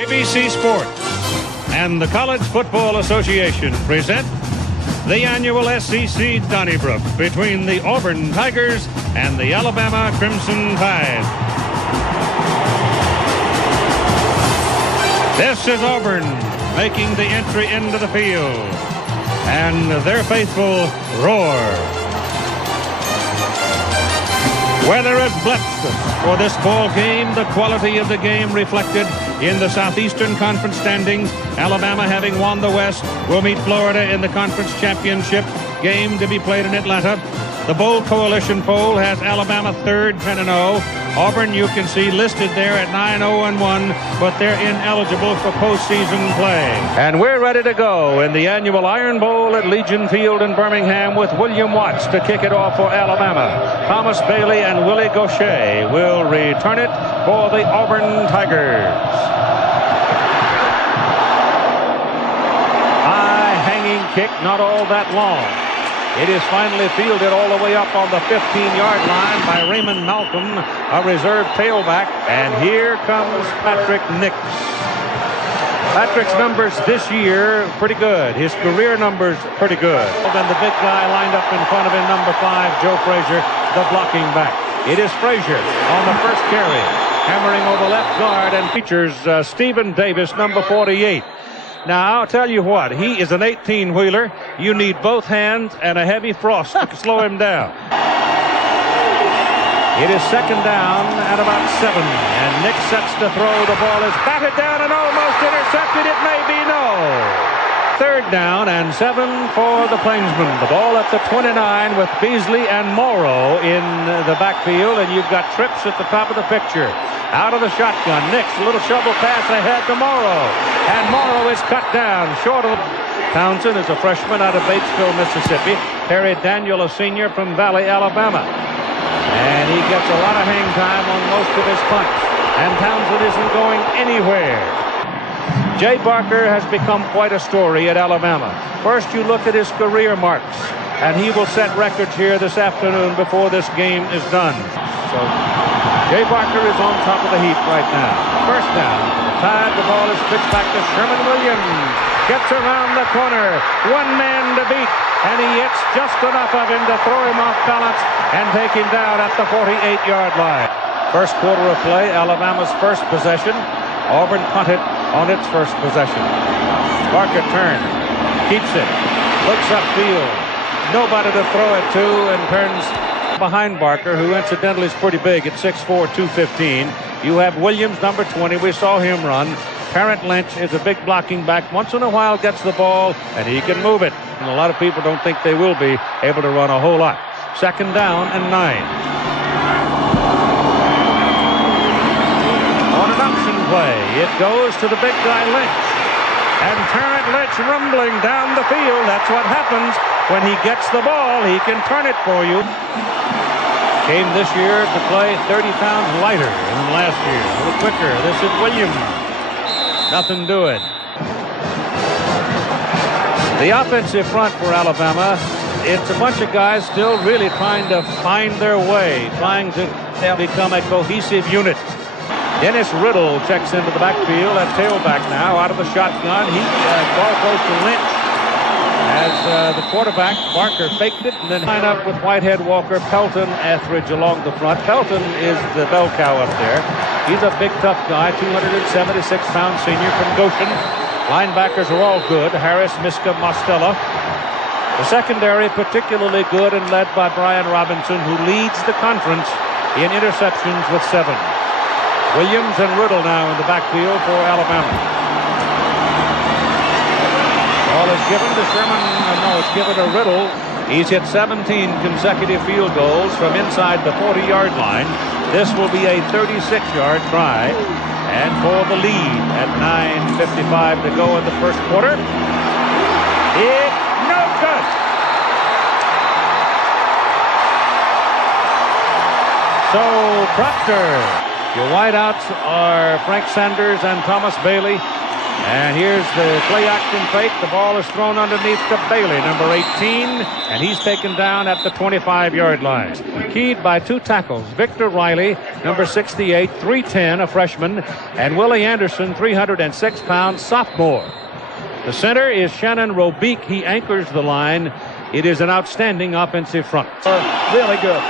ABC Sports and the College Football Association present the annual SEC Donnybrook between the Auburn Tigers and the Alabama Crimson Tide. This is Auburn making the entry into the field, and their faithful roar. Weather has blessed us for this ball game. The quality of the game reflected in the Southeastern Conference standings. Alabama, having won the West, will meet Florida in the conference championship game to be played in Atlanta. The Bowl Coalition poll has Alabama third, 10-0. Auburn, you can see, listed there at 9-0-1, but they're ineligible for postseason play. And we're ready to go in the annual Iron Bowl at Legion Field in Birmingham with William Watts to kick it off for Alabama. Thomas Bailey and Willie Gaucher will return it for the Auburn Tigers. High hanging kick, not all that long. It is finally fielded all the way up on the 15-yard line by Raymond Malcolm, a reserve tailback. And here comes Patrick Nix. Patrick's numbers this year, pretty good. His career numbers, pretty good. Then the big guy lined up in front of him, number 5, Joe Frazier, the blocking back. It is Frazier on the first carry, hammering over left guard, and features Stephen Davis, number 48. Now, I'll tell you what, he is an 18-wheeler. You need both hands and a heavy frost to slow him down. It is second down and about 7. And Nick sets to throw. The ball is batted down and almost intercepted. It may be no. Third down and 7 for the Plainsmen. The ball at the 29 with Beasley and Morrow in the backfield. And you've got Trips at the top of the picture. Out of the shotgun, Nix, a little shovel pass ahead to Morrow. And Morrow is cut down short of. Townsend is a freshman out of Batesville, Mississippi. Terry Daniel, a senior from Valley, Alabama. And he gets a lot of hang time on most of his punts. And Townsend isn't going anywhere. Jay Barker has become quite a story at Alabama. First, you look at his career marks. And he will set records here this afternoon before this game is done. So Jay Barker is on top of the heap right now. First down. Tide, the ball is pitched back to Sherman Williams. Gets around the corner. One man to beat. And he hits just enough of him to throw him off balance and take him down at the 48-yard line. First quarter of play, Alabama's first possession. Auburn punted on its first possession. Barker turns, keeps it, looks upfield. Nobody to throw it to, and turns behind Barker, who incidentally is pretty big at 6'4", 215. You have Williams, number 20. We saw him run. Parent Lynch is a big blocking back. Once in a while gets the ball, and he can move it. And a lot of people don't think they will be able to run a whole lot. Second down and 9. On an option play, it goes to the big guy Lynch. And Parent Lynch rumbling down the field. That's what happens when he gets the ball. He can turn it for you. Came this year to play 30 pounds lighter than last year. A little quicker. This is Williams. Nothing doing. The offensive front for Alabama, it's a bunch of guys still really trying to find their way, trying to become a cohesive unit. Dennis Riddle checks into the backfield at tailback now, out of the shotgun. Ball goes to Lynch. As the quarterback, Barker, faked it and then line up with Whitehead, Walker, Pelton, Etheridge along the front. Pelton is the bell cow up there. He's a big, tough guy, 276-pound senior from Goshen. Linebackers are all good. Harris, Miska, Mostella. The secondary particularly good and led by Brian Robinson, who leads the conference in interceptions with 7. Williams and Riddle now in the backfield for Alabama. Ball is given to Sherman. No, it's given to Riddle. He's hit 17 consecutive field goals from inside the 40-yard line. This will be a 36-yard try. And for the lead at 9:55 to go in the first quarter. It's no good. So Proctor. Your wideouts are Frank Sanders and Thomas Bailey. And here's the play action fake. The ball is thrown underneath to Bailey, number 18, and he's taken down at the 25-yard line. Keyed by 2 tackles, Victor Riley, number 68, 310, a freshman, and Willie Anderson, 306-pound sophomore. The center is Shannon Robique. He anchors the line. It is an outstanding offensive front. Really good.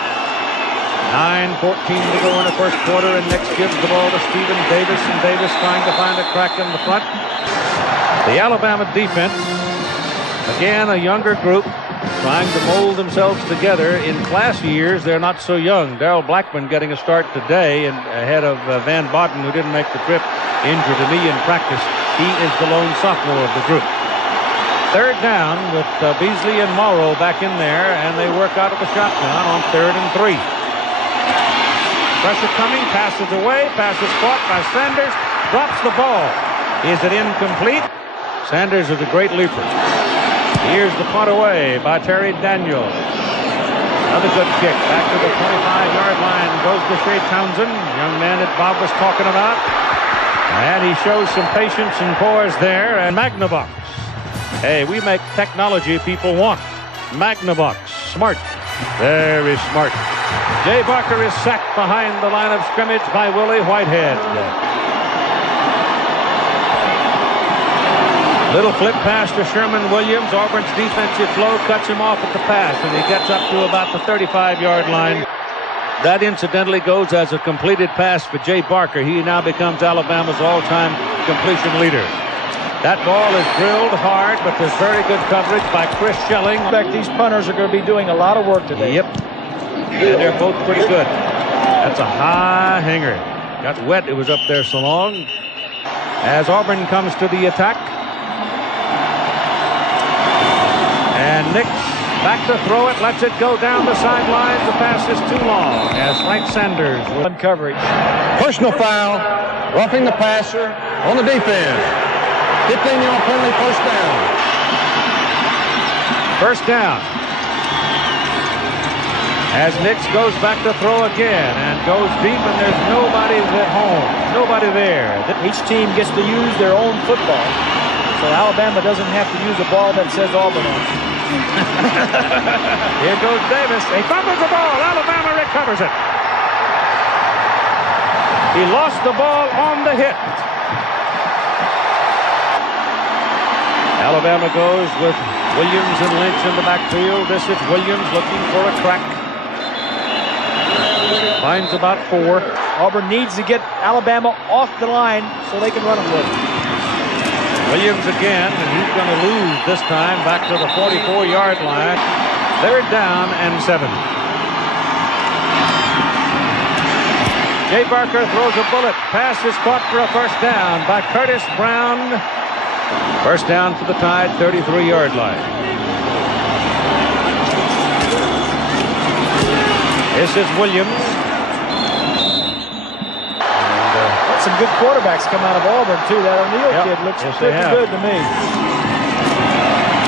9:14 to go in the first quarter, and Nix gives the ball to Stephen Davis, and Davis trying to find a crack in the front. The Alabama defense, again a younger group, trying to mold themselves together. In class years, they're not so young. Darrell Blackman getting a start today, and ahead of Van Bauten, who didn't make the trip, injured a knee in practice. He is the lone sophomore of the group. Third down with Beasley and Morrow back in there, and they work out of the shotgun on 3rd and 3. Pressure coming, passes away, passes caught by Sanders, drops the ball. Is it incomplete? Sanders is a great leaper. Here's the punt away by Terry Daniels. Another good kick back to the 25-yard line. Goes to Shea Townsend, young man that Bob was talking about. And he shows some patience and poise there. And Magnavox. Hey, we make technology people want. Magnavox, smart, very smart. Jay Barker is sacked behind the line of scrimmage by Willie Whitehead. Little flip pass to Sherman Williams. Auburn's defensive flow cuts him off at the pass, and he gets up to about the 35-yard line. That incidentally goes as a completed pass for Jay Barker. He now becomes Alabama's all-time completion leader. That ball is drilled hard, but there's very good coverage by Chris Schelling. In fact, these punters are going to be doing a lot of work today. Yep. And they're both pretty good. That's a high hanger. Got wet. It was up there so long. As Auburn comes to the attack. And Nix back to throw it. Lets it go down the sidelines. The pass is too long as Frank Sanders will coverage. Personal foul. Roughing the passer on the defense. 15-yard penalty, first down. First down. As Nix goes back to throw again and goes deep, and there's nobody at home. Nobody there. Each team gets to use their own football. So Alabama doesn't have to use a ball that says Auburn on it. Here goes Davis. He fumbles the ball. Alabama recovers it. He lost the ball on the hit. Alabama goes with Williams and Lynch in the backfield. This is Williams looking for a crack. Finds about 4. Auburn needs to get Alabama off the line so they can run them with it. Williams again, and he's going to lose this time back to the 44-yard line. 3rd down and 7. Jay Barker throws a bullet. Pass is caught for a first down by Curtis Brown. First down for the Tide, 33-yard line. This is Williams. And some good quarterbacks come out of Auburn, too. That O'Neal kid looks pretty good to me.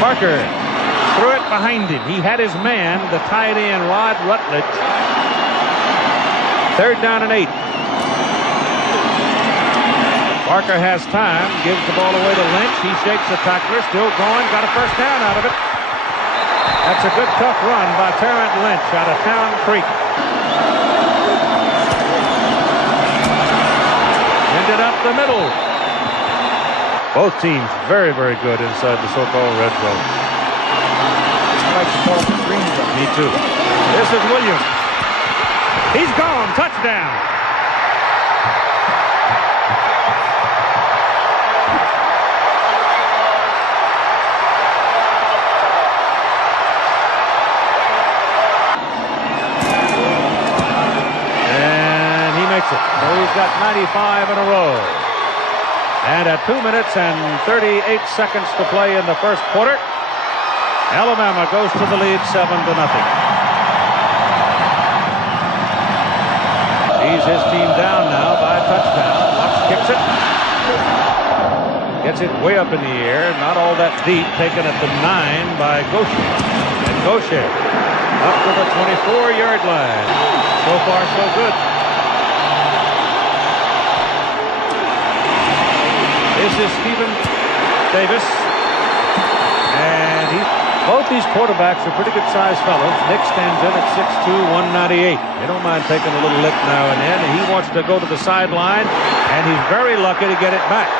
Barker threw it behind him. He had his man, the tight end, Rod Rutledge. 3rd down and 8. Barker has time, gives the ball away to Lynch. He shakes the tackler, still going, got a first down out of it. That's a good, tough run by Terrence Lynch out of Town Creek. Ended up the middle. Both teams very, very good inside the so-called red zone. I like to call it the green zone. Me too. This is Williams. He's gone. Touchdown. So he's got 95 in a row. And at 2 minutes and 38 seconds to play in the first quarter, Alabama goes to the lead 7-0. Sees his team down now by a touchdown. Fox kicks it. Gets it way up in the air. Not all that deep. Taken at the 9 by Gaucher. And Gaucher up to the 24-yard line. So far, so good. This is Stephen Davis. And both these quarterbacks are pretty good sized fellows. Nick stands in at 6'2", 198. They don't mind taking a little lick now and then. He wants to go to the sideline, and he's very lucky to get it back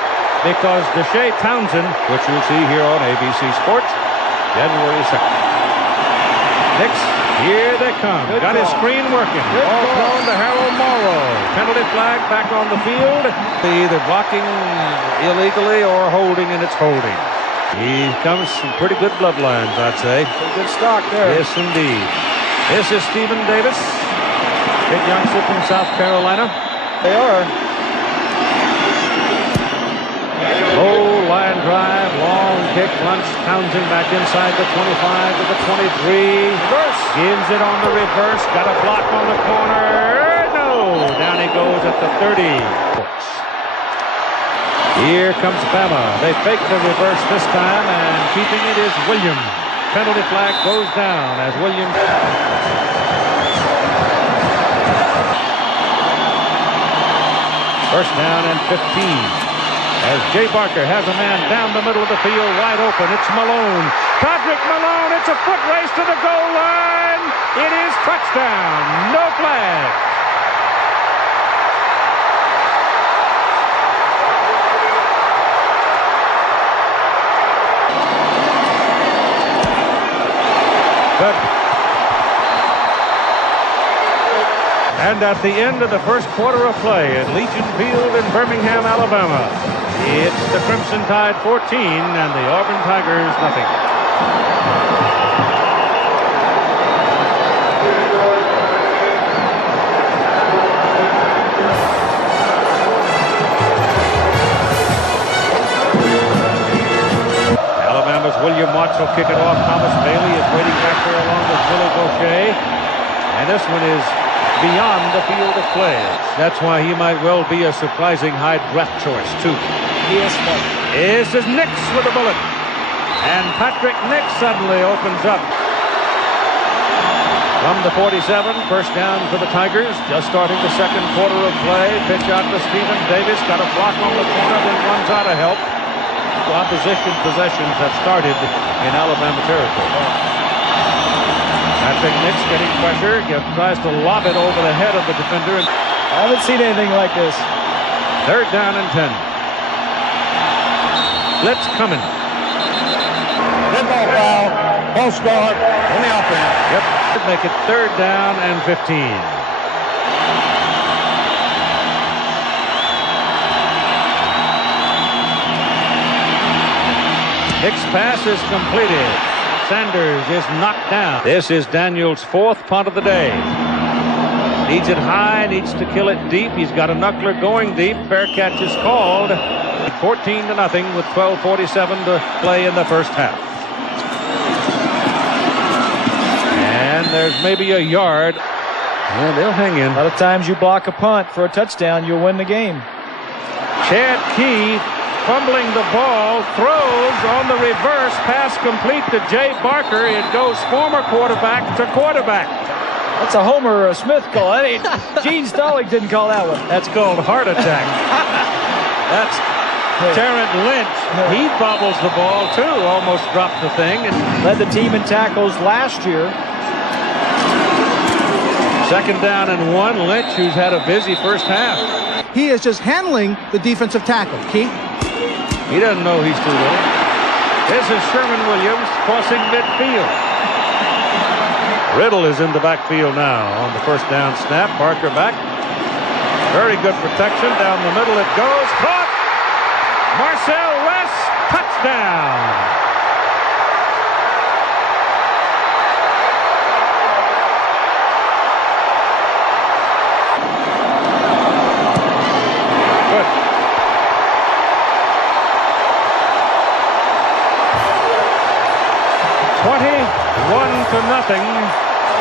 because Deshae Townsend, which you'll see here on ABC Sports, January 2nd. Knicks, here they come. Good Got ball. his screen working. Good Ball ball. thrown to Harold Morrow. Penalty flag back on the field. Either blocking illegally or holding, and it's holding. He comes from pretty good bloodlines, I'd say. Pretty good stock there. Yes, indeed. This is Stephen Davis, big youngster from South Carolina. They are. Low line drive, long kick, runs Townsend back inside the 25 to the 23. Reverse. Gives it on the reverse. Got a block on the corner. No! Down he goes at the 30. Here comes Bama. They fake the reverse this time, and keeping it is Williams. Penalty flag goes down as Williams. First down and 15. As Jay Barker has a man down the middle of the field, wide open. It's Malone. Patrick Malone. It's a foot race to the goal line. It is touchdown. No flag. Good. And at the end of the first quarter of play at Legion Field in Birmingham, Alabama, it's the Crimson Tide 14 and the Auburn Tigers nothing. Alabama's William Watts will kick it off. Thomas Bailey is waiting back there along with Billy Gaucher. And this one is beyond the field of play. That's why he might well be a surprising high draft choice, too. Yes, This is Nix with a bullet. And Patrick Nix suddenly opens up. From the 47, first down for the Tigers. Just starting the second quarter of play. Pitch out to Stephen Davis. Got a block on the corner, then runs out of help. Opposition possessions have started in Alabama territory. Patrick Nix getting pressure, tries to lob it over the head of the defender. I haven't seen anything like this. Third down and 10. Blitz coming. Good ball foul. False start on the offense. Yep. Make it third down and 15. Nick's pass is completed. Sanders is knocked down. This is Daniel's fourth punt of the day. Needs it high, needs to kill it deep. He's got a knuckler going deep. Fair catch is called. 14-0 with 12:47 to play in the first half. And there's maybe a yard. Yeah, they'll hang in. A lot of times you block a punt for a touchdown, you'll win the game. Chad Key fumbling the ball, throws on the reverse, pass complete to Jay Barker. It goes former quarterback to quarterback. That's a Homer Smith call. Gene Stollig didn't call that one. That's called heart attack. That's Terrence Lynch. He bobbles the ball too, almost dropped the thing. And Led the team in tackles last year. second down and 1. Lynch, who's had a busy first half. He is just handling the defensive tackle. Keith? He doesn't know he's too little. This is Sherman Williams crossing midfield. Riddle is in the backfield now on the first down snap. Barker back. Very good protection. Down the middle it goes. Caught! Marcel West, touchdown! Good. $21-0,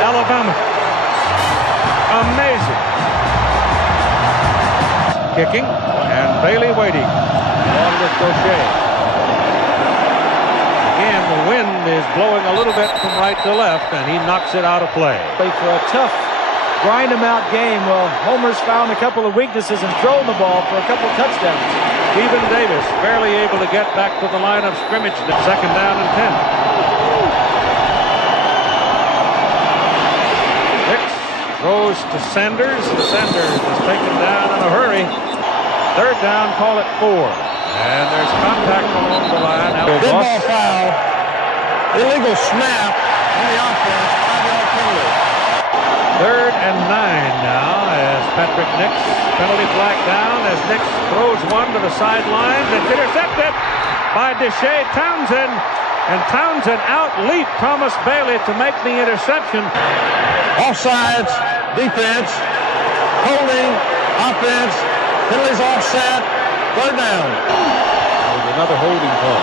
Alabama. Amazing. Kicking, and Bailey waiting, along with Gaucher. Again, the wind is blowing a little bit from right to left, and he knocks it out of play. Play for a tough grind them out game. Well, Homer's found a couple of weaknesses and thrown the ball for a couple of touchdowns. Stephen Davis barely able to get back to the line of scrimmage. Second down and 10. Hicks throws to Sanders. Sanders is taken down in a hurry. Third down, call it 4. And there's contact along the line. Good ball foul. Illegal snap on the offense. 5-yard penalty. Third and 9 now as Patrick Nix, penalty flag down as Nix throws one to the sidelines. It's intercepted by Deshae Townsend. And Townsend out-leaped Thomas Bailey to make the interception. Offsides, defense, holding, offense, penalties offset, third down. There's another holding call.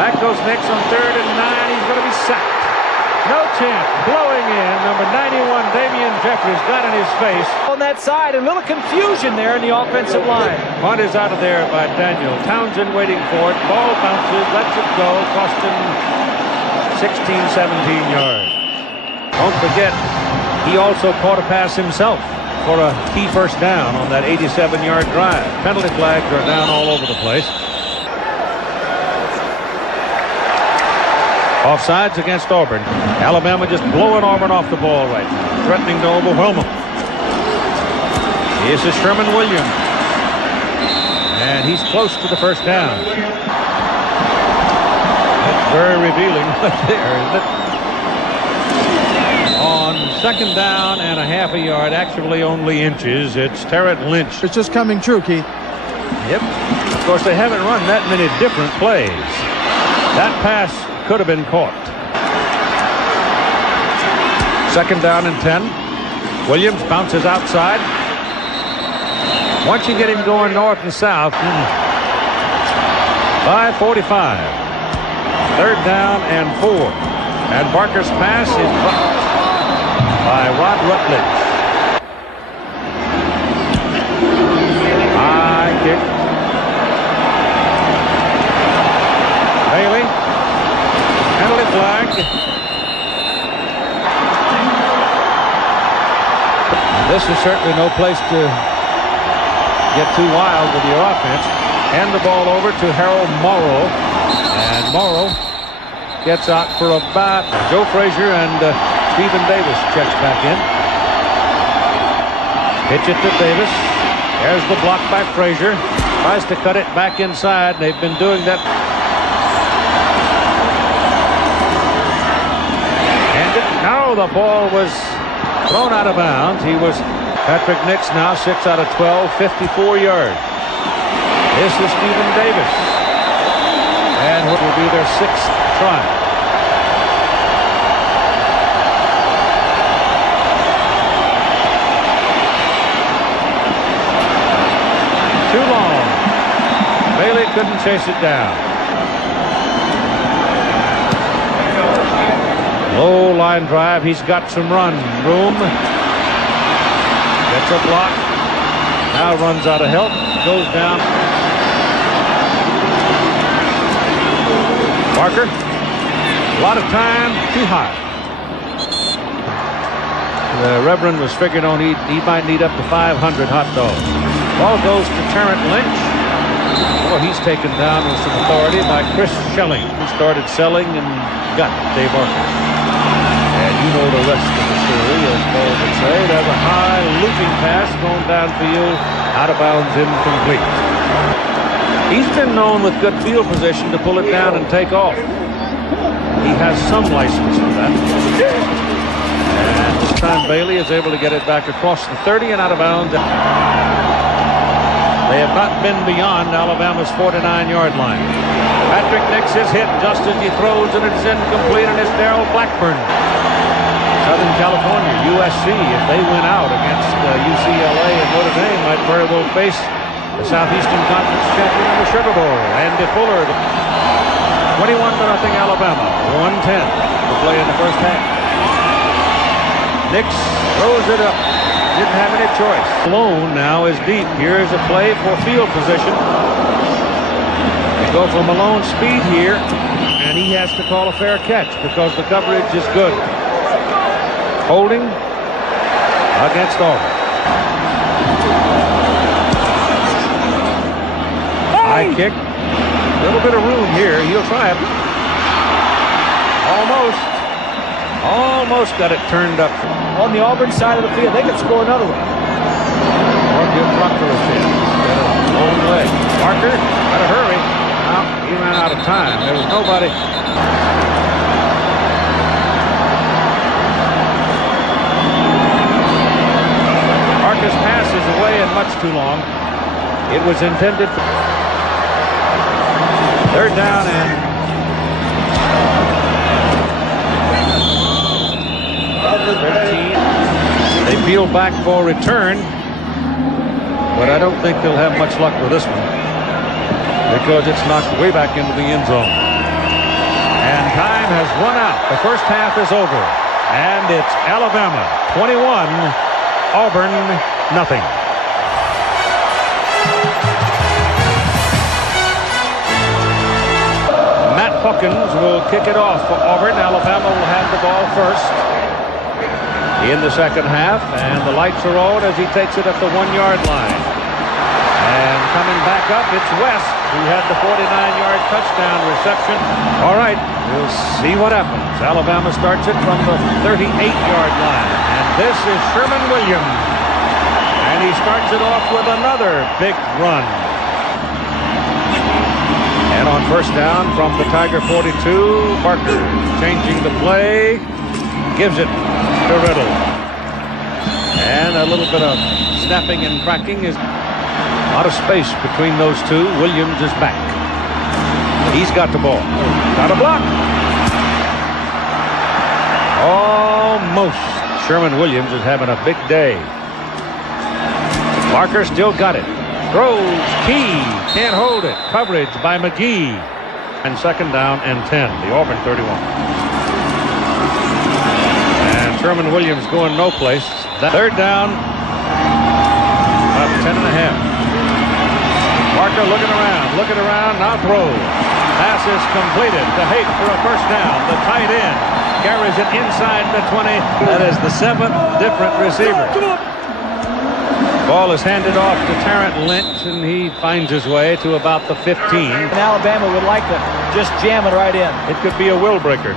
Back goes Nix on third and 9. He's going to be sacked. No chance. Blowing in. Number 91, Damian Jeffries, got in his face. On that side, a little confusion there in the offensive line. Punt is out of there by Daniel. Townsend waiting for it. Ball bounces, lets it go, costing 16, 17 yards. Don't forget, he also caught a pass himself for a key first down on that 87-yard drive. Penalty flags are down all over the place. Offsides against Auburn. Alabama just blowing Auburn off the ball right now, threatening to overwhelm them. This is Sherman Williams. And he's close to the first down. That's very revealing right there, isn't it? On second down and a half a yard, actually only inches, it's Terrence Lynch. It's just coming true, Keith. Yep. Of course, they haven't run that many different plays. That pass could have been caught. Second down and 10. Williams bounces outside. Once you get him going north and south, 5:45. Third down and 4. And Barker's pass is blocked by Rod Rutledge. High kick. Bailey. Penalty flag. This is certainly no place to get too wild with your offense. Hand the ball over to Harold Morrow. And Morrow gets out for about Joe Frazier and Stephen Davis checks back in. Pitch it to Davis. There's the block by Frazier. Tries to cut it back inside. They've been doing that. No, the ball was thrown out of bounds. Patrick Nix now 6 out of 12, 54 yards. This is Stephen Davis. And what will be their 6th try. Too long. Bailey couldn't chase it down. Low line drive. He's got some run room. Gets a block. Now runs out of help. Goes down. Barker. A lot of time. Too high. The Reverend was figuring on he might need up to 500 hot dogs. Ball goes to Terrence Lynch. Well, he's taken down with some authority by Chris Schelling, who started selling and got Dave Barker. And you know the rest of the story, as Paul would say. There's a high looping pass going downfield, out of bounds, incomplete. He's been known with good field position to pull it down and take off. He has some license for that. And this time Bailey is able to get it back across the 30 and out of bounds. They have not been beyond Alabama's 49-yard line. Patrick Nix is hit just as he throws, and it's incomplete, and it's Darrell Blackburn. Southern California, USC, if they win out against UCLA and Notre Dame, might very well face the Southeastern Conference champion in the Sugar Bowl. Andy Fuller, 21-0 Alabama, 1:10 to play in the first half. Nix throws it up. Didn't have any choice. Malone now is deep. Here's a play for field position. They go for Malone's speed here, and he has to call a fair catch because the coverage is good. Holding, against Auburn. High kick. A little bit of room here. He'll try it. Almost got it turned up. On the Auburn side of the field, they could score another one. Or give Proctor a chance. He's got a long leg. Parker, gotta hurry. Well, he ran out of time. There was nobody. Marcus passes away and much too long. It was intended for third down and 13. They peel back for return, but I don't think they'll have much luck with this one because it's knocked way back into the end zone. And time has run out. The first half is over, and it's Alabama 21, Auburn nothing. Matt Hawkins will kick it off for Auburn. Alabama will have the ball first in the second half, and the lights are on as he takes it at the 1-yard line. And coming back up, it's West, who had the 49-yard touchdown reception. All right, we'll see what happens. Alabama starts it from the 38-yard line, and this is Sherman Williams, and he starts it off with another big run. And on first down from the Tiger 42, Parker changing the play, gives it to Riddle. And a little bit of snapping and cracking. Is a lot of space between those two. Williams is back. He's got the ball. Got a block. Almost. Sherman Williams is having a big day. Parker still got it. Throws. Key. Can't hold it. Coverage by McGee. And second down and 10. The Auburn 31. Sherman Williams going no place. Third down, about 10 and a half. Parker looking around, now throws. Pass is completed to Haight for a first down. The tight end carries it inside the 20. That is the 7th different receiver. Ball is handed off to Tarrant Lynch, and he finds his way to about the 15. And Alabama would like to just jam it right in. It could be a will breaker.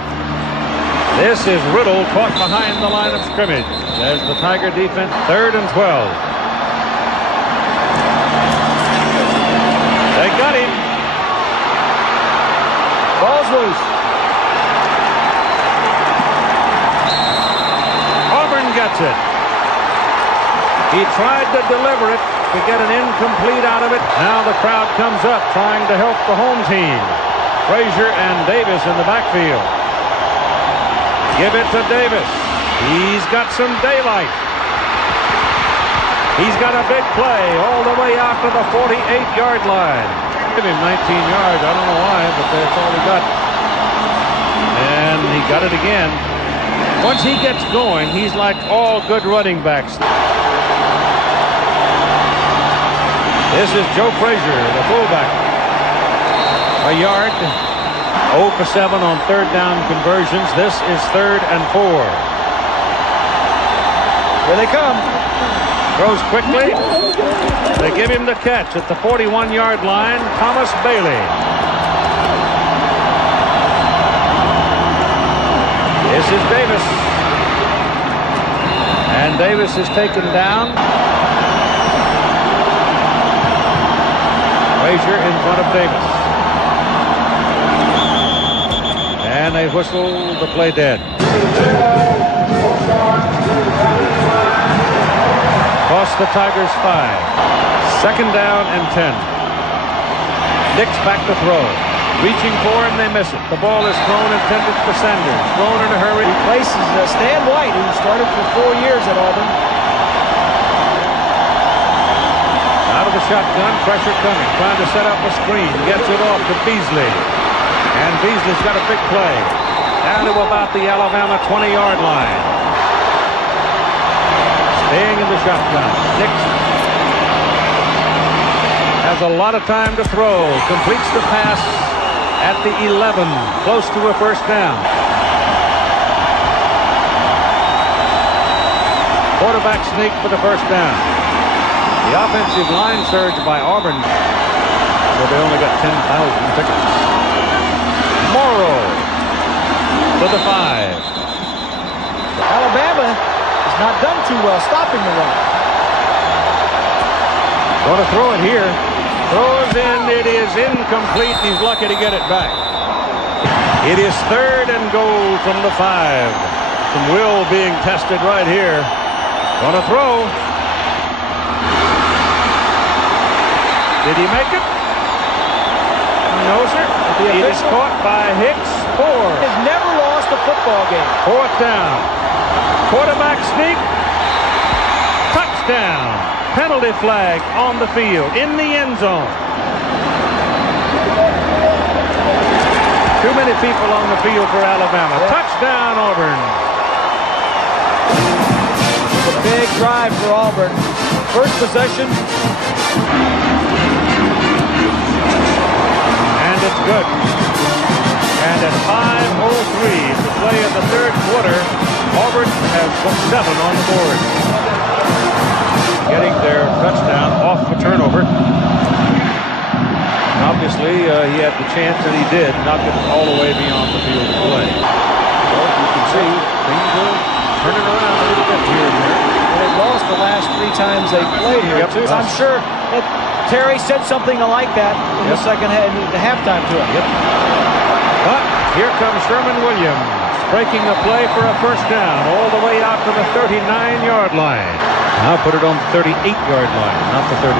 This is Riddle caught behind the line of scrimmage as the Tiger defense. 3rd and 12. They got him. Ball's loose. Auburn gets it. He tried to deliver it to get an incomplete out of it. Now the crowd comes up trying to help the home team. Frazier and Davis in the backfield. Give it to Davis. He's got some daylight. He's got a big play all the way out to the 48-yard line. Give him 19 yards. I don't know why, but that's all he got. And he got it again. Once he gets going, he's like all good running backs. This is Joe Frazier, the fullback. A yard. 0 for 7 on third down conversions. This is 3rd and 4. Here they come. Throws quickly. They give him the catch at the 41-yard line. Thomas Bailey. This is Davis. And Davis is taken down. Frazier in front of Davis. And they whistle the play dead. Cost the Tigers 5. Second down and 10. Nix back to throw. Reaching for and they miss it. The ball is thrown intended for Sanders. Thrown in a hurry. Replaces Stan White, who started for 4 years at Auburn. Out of the shotgun, pressure coming. Trying to set up a screen. Gets it off to Beasley. And Beasley's got a big play. Down to about the Alabama 20-yard line. Staying in the shotgun. Nix has a lot of time to throw. Completes the pass at the 11. Close to a first down. Quarterback sneak for the first down. The offensive line surge by Auburn. So they only got 10,000 tickets. Morrow to the 5. Alabama has not done too well stopping the run. Going to throw it here. Throws in. It is incomplete. He's lucky to get it back. It is 3rd and goal from the 5. Some will being tested right here. Going to throw. Did he make it? No, sir. It is caught by Hicks. 4. Has never lost a football game. 4th down. Quarterback sneak. Touchdown. Penalty flag on the field in the end zone. Too many people on the field for Alabama. Touchdown, Auburn. It's a big drive for Auburn. First possession. And it's good. And at 5:03 to play in the 3rd quarter, Auburn has put 7 on the board. Getting their touchdown off a turnover. Obviously, he had the chance, and he did knock it all the way beyond the field of play. So you can see things are turning around a little bit here and there. They've lost the last 3 times they played here, too. So I'm sure that Terry said something like that in the second half, in the halftime to him. But here comes Sherman Williams, breaking a play for a first down all the way out to the 39-yard line. Now put it on the 38-yard line, not the 39.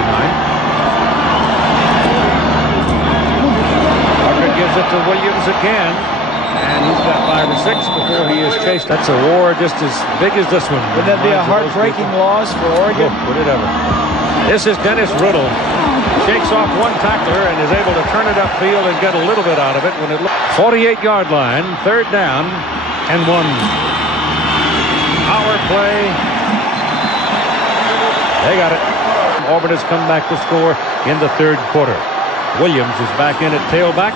Parker gives it to Williams again, and he's got 5 or 6 before he is chased. That's a war just as big as this one. Would that be a heartbreaking loss for Oregon? Would it ever? This is Dennis Riddle. Shakes off one tackler and is able to turn it upfield and get a little bit out of it when it 48-yard line, 3rd down and 1. Power play. They got it. Auburn has come back to score in the 3rd quarter. Williams is back in at tailback.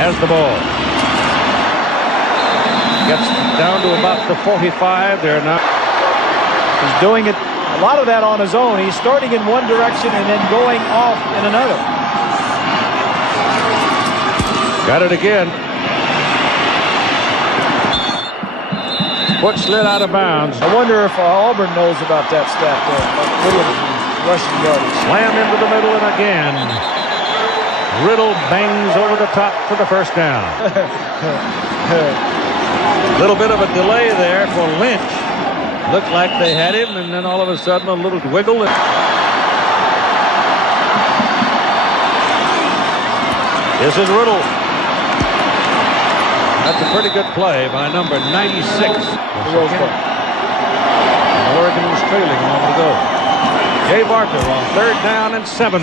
Has the ball. Gets down to about the 45. They're not. He's doing it. A lot of that on his own. He's starting in one direction and then going off in another. Got it again. Foot slid out of bounds. I wonder if Auburn knows about that stat there. Williams rushing yardage. Slam into the middle and again. Riddle bangs over the top for the first down. Little bit of a delay there for Lynch. Looked like they had him, and then all of a sudden a little wiggle. This is Riddle. That's a pretty good play by number 96. Oregon was trailing a moment ago. Jay Barker on 3rd down and 7.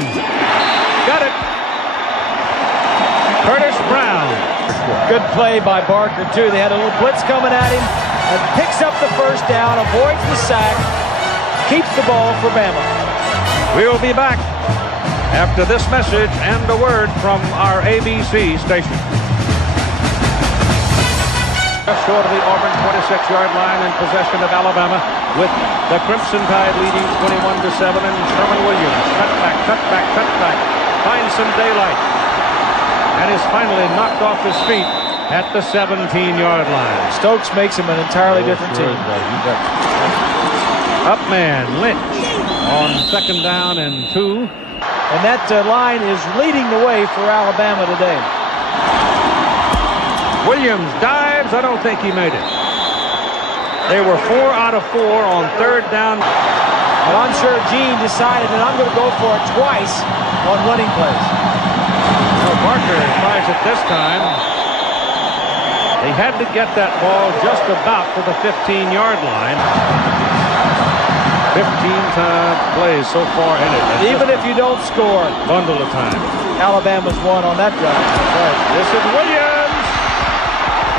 Got it. Curtis Brown. Good play by Barker, too. They had a little blitz coming at him. And picks up the first down, avoids the sack, keeps the ball for Bama. We'll be back after this message and a word from our ABC station. Just short of the Auburn 26-yard line in possession of Alabama with the Crimson Tide leading 21-7 and Sherman Williams. Cutback. Finds some daylight and is finally knocked off his feet at the 17-yard line. Stokes makes him an entirely different team. Up man, Lynch on 2nd down and 2. And that line is leading the way for Alabama today. Williams dives. I don't think he made it. They were 4 out of 4 on 3rd down. But I'm sure Gene decided that I'm going to go for it twice on running plays. Well, Barker tries it this time. They had to get that ball just about to the 15-yard line. 15 plays so far in it. Even if you don't score, bundle of time. Alabama's won on that drive. Right. This is Williams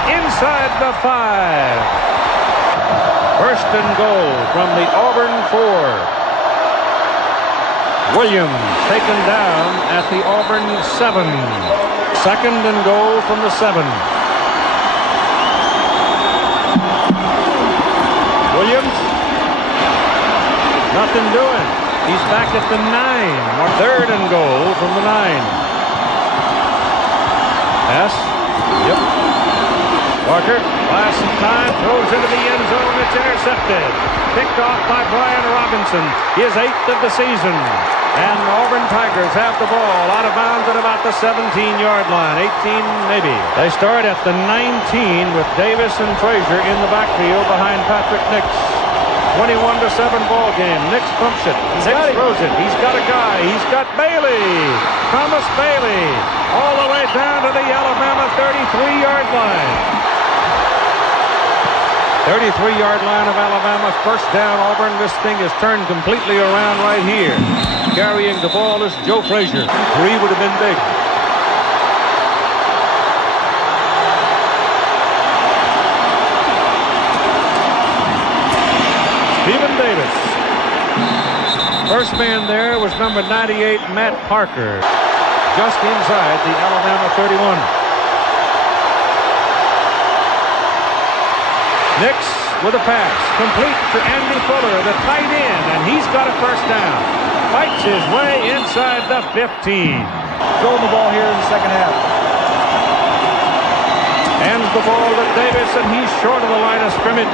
inside the 5. 1st and goal from the Auburn 4. Williams taken down at the Auburn 7. 2nd and goal from the 7. Williams Nothing doing. He's back at the 9. Third and goal from the 9. Pass. Yep. Parker buys some time, throws into the end zone. It's intercepted. Picked off by Brian Robinson. His 8th of the season. And Auburn Tigers have the ball out of bounds at about the 17-yard line. 18 maybe. They start at the 19 with Davis and Frazier in the backfield behind Patrick Nix. 21-7 ball game. Nix pumps it. Nix throws it. He's got a guy. He's got Bailey. Thomas Bailey. All the way down to the Alabama 33-yard line. 33-yard line of Alabama. First down, Auburn. This thing is turned completely around right here. Carrying the ball is Joe Frazier. 3 would have been big. Stephen Davis. First man there was number 98, Matt Parker. Just inside the Alabama 31. Nix with a pass. Complete to Andy Fuller, the tight end, and he's got a first down. Fights his way inside the 15. Throwing the ball here in the second half. Hands the ball to Davis, and he's short of the line of scrimmage.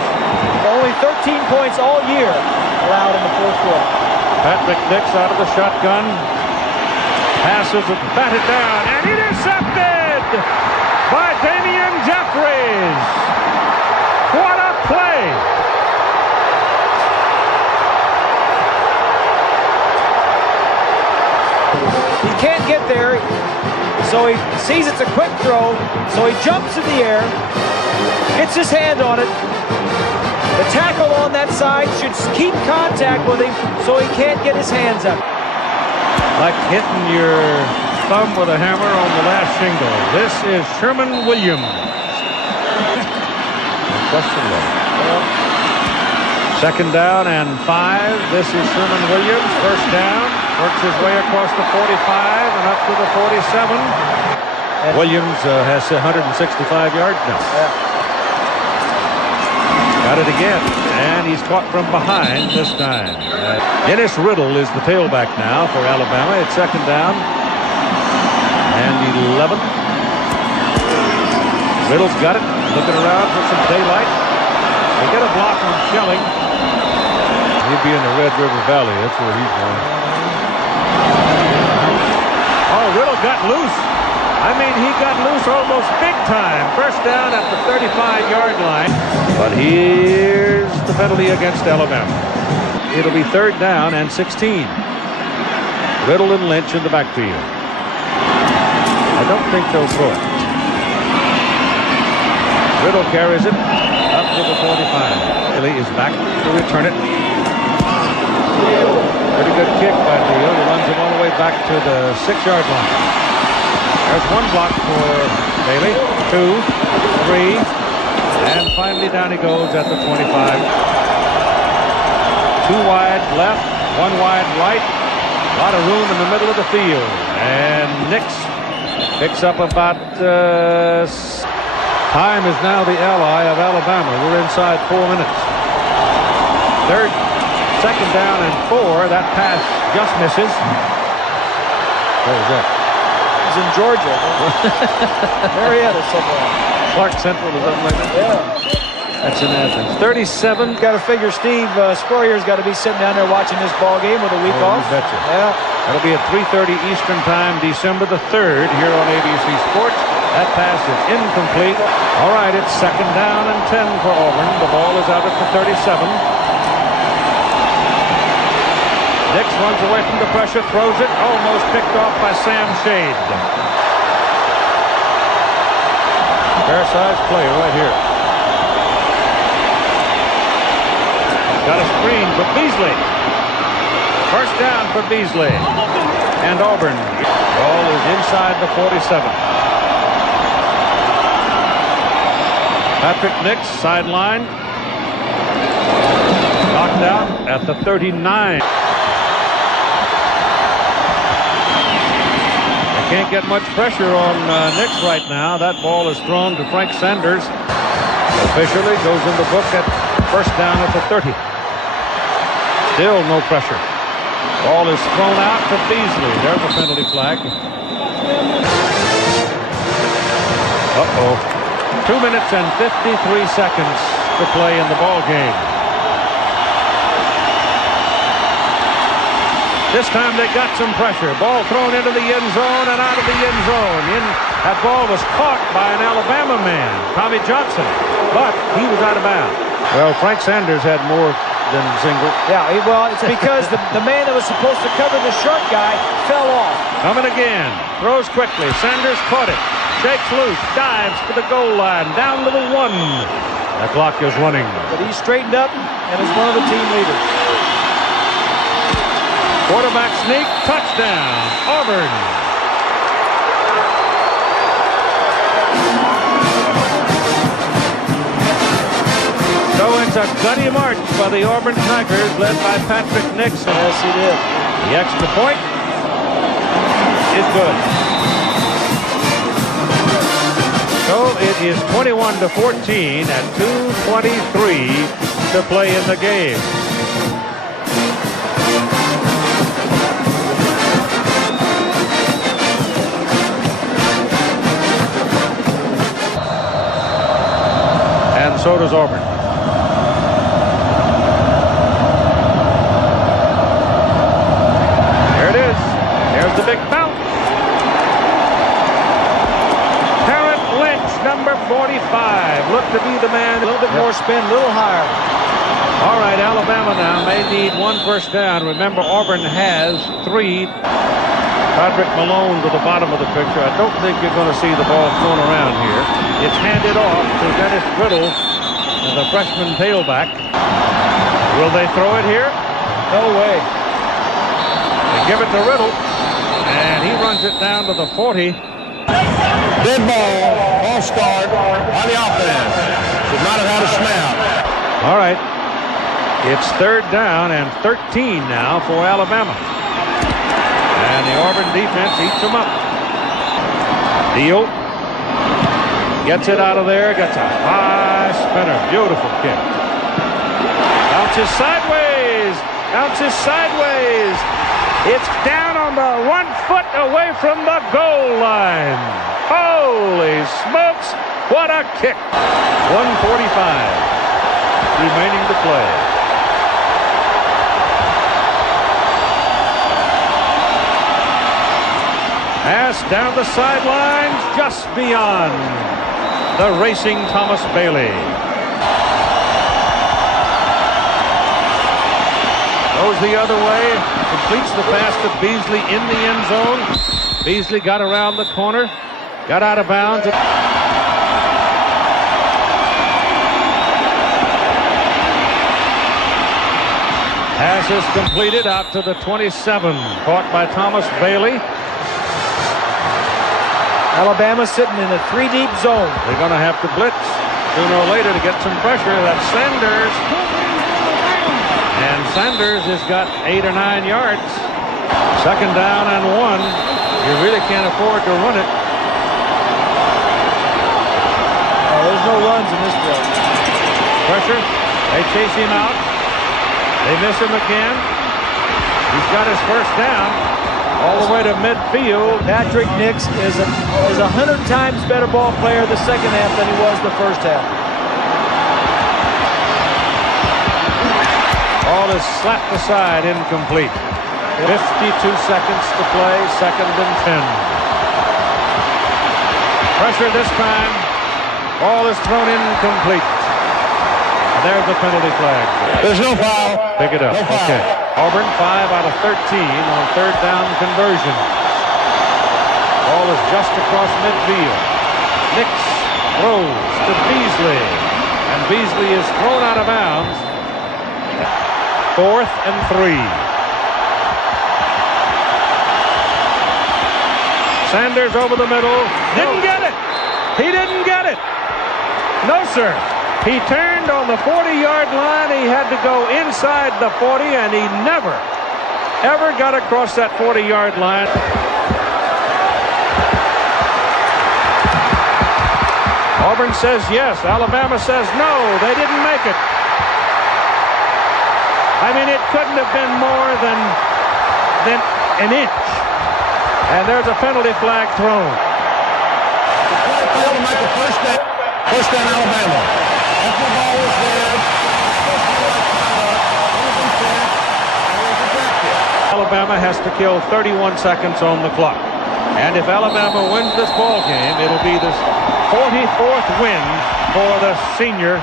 Only 13 points all year allowed in the fourth quarter. Patrick Nix out of the shotgun. Passes it, batted down, and intercepted by Damian Jeffries. What a play! He can't get there, so he sees it's a quick throw, so he jumps in the air, gets his hand on it. The tackle on that side should keep contact with him so he can't get his hands up. Like hitting your thumb with a hammer on the last shingle. This is Sherman Williams. Second down and 5. This is Sherman Williams. First down. Works his way across the 45 and up to the 47. And Williams has 165 yards now. Yeah. Got it again, and he's caught from behind this time. Dennis Riddle is the tailback now for Alabama. It's second down and 11. Riddle's got it, looking around for some daylight. They get a block on Shelling. He'd be in the Red River Valley. That's where he's going. Oh, Riddle got loose. I mean, he got loose almost big time. First down at the 35-yard line. But here's the penalty against Alabama. It'll be third down and 16. Riddle and Lynch in the backfield. I don't think they'll throw it. Riddle carries it up to the 45. Billy is back to return it. Pretty good kick by Deal. He runs him all the way back to the 6-yard line. There's one block for Bailey, 2, 3, and finally down he goes at the 25. 2 wide left, 1 wide right. A lot of room in the middle of the field. And Nix picks up about... time is now the ally of Alabama. We're inside 4 minutes. Second down and 4. That pass just misses. What was that? He's in Georgia. Marietta somewhere. Clark Central or something like that? Yeah. That's in Athens. 37. Got to figure Steve Spurrier's got to be sitting down there watching this ball game with a week off. You betcha. Yeah. That'll be at 3:30 Eastern Time, December the 3rd, here on ABC Sports. That pass is incomplete. All right, it's second down and 10 for Auburn. The ball is out at the 37. Nix runs away from the pressure, throws it, almost picked off by Sam Shade. Fair-sized play right here. Got a screen for Beasley. First down for Beasley. And Auburn. Ball is inside the 47. Patrick Nix, sideline. Knocked out at the 39. Can't get much pressure on Nix right now. That ball is thrown to Frank Sanders. Officially goes in the book at first down at the 30. Still no pressure. Ball is thrown out to Beasley. There's a penalty flag. Uh-oh. 2 minutes and 53 seconds to play in the ball game. This time they got some pressure. Ball thrown into the end zone and out of the end zone. That ball was caught by an Alabama man, Tommy Johnson, but he was out of bounds. Well, Frank Sanders had more than single. Yeah, well, it's because the man that was supposed to cover the short guy fell off. Coming again. Throws quickly. Sanders caught it. Shakes loose. Dives to the goal line. Down to the 1. The clock is running. But he straightened up and is one of the team leaders. Quarterback sneak. Touchdown. Auburn. So it's a gutty march by the Auburn Tigers, led by Patrick Nixon. Yes, he did. The extra point is good. So it is 21-14 at 2:23 to play in the game. And so does Auburn. There's the big bounce. Terrence Lynch, number 45, looked to be the man. A little bit more spin, a little higher. All right, Alabama now may need 1 first down. Remember, Auburn has 3. Patrick Malone to the bottom of the picture. I don't think you're going to see the ball thrown around here. It's handed off to Dennis Riddle, the freshman tailback. Will they throw it here? No way. They give it to Riddle. And he runs it down to the 40. Dead ball, false start on the offense. Should not have had a snap. All right. It's 3rd down and 13 now for Alabama. And the Auburn defense eats them up. Deal. Gets it out of there. Gets a high spinner. Beautiful kick. Bounces sideways. Bounces sideways. It's down on the 1 foot away from the goal line. Holy smokes, what a kick. 1:45 remaining to play. Pass down the sidelines just beyond the racing Thomas Bailey. Goes the other way. Completes the pass to Beasley in the end zone. Beasley got around the corner. Got out of bounds. Pass is completed out to the 27. Caught by Thomas Bailey. Alabama sitting in a 3-deep zone. They're going to have to blitz sooner or later to get some pressure. That's Sanders. And Sanders has got 8 or 9 yards. 2nd down and 1. You really can't afford to run it. Oh, there's no runs in this drill. Pressure. They chase him out. They miss him again. He's got his 1st down. All the way to midfield. Patrick Nix is a 100 times better ball player the 2nd half than he was the 1st half. Ball is slapped aside, incomplete. 52 seconds to play, 2nd and 10. Pressure this time. Ball is thrown incomplete. There's the penalty flag. There's no foul. Pick it up. No foul. Okay. Auburn 5 out of 13 on 3rd down conversion. Ball is just across midfield. Nix throws to Beasley. And Beasley is thrown out of bounds. 4th and 3. Sanders over the middle. Didn't get it. He didn't get it. No, sir. He turned on the 40-yard line. He had to go inside the 40, and he never, ever got across that 40-yard line. Auburn says yes. Alabama says no. They didn't make it. I mean, it couldn't have been more than an inch. And there's a penalty flag thrown. Failed to make a first down Alabama. After the ball was there, Alabama has to kill 31 seconds on the clock. And if Alabama wins this ball game, it'll be the 44th win for the senior.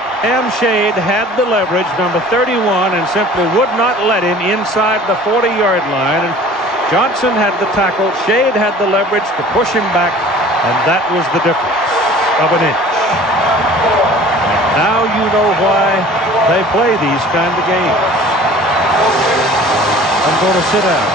Shade had the leverage, number 31, and simply would not let him inside the 40-yard line. And Johnson had the tackle. Shade had the leverage to push him back, and that was the difference of an inch. And now you know why they play these kind of games. I'm going to sit down.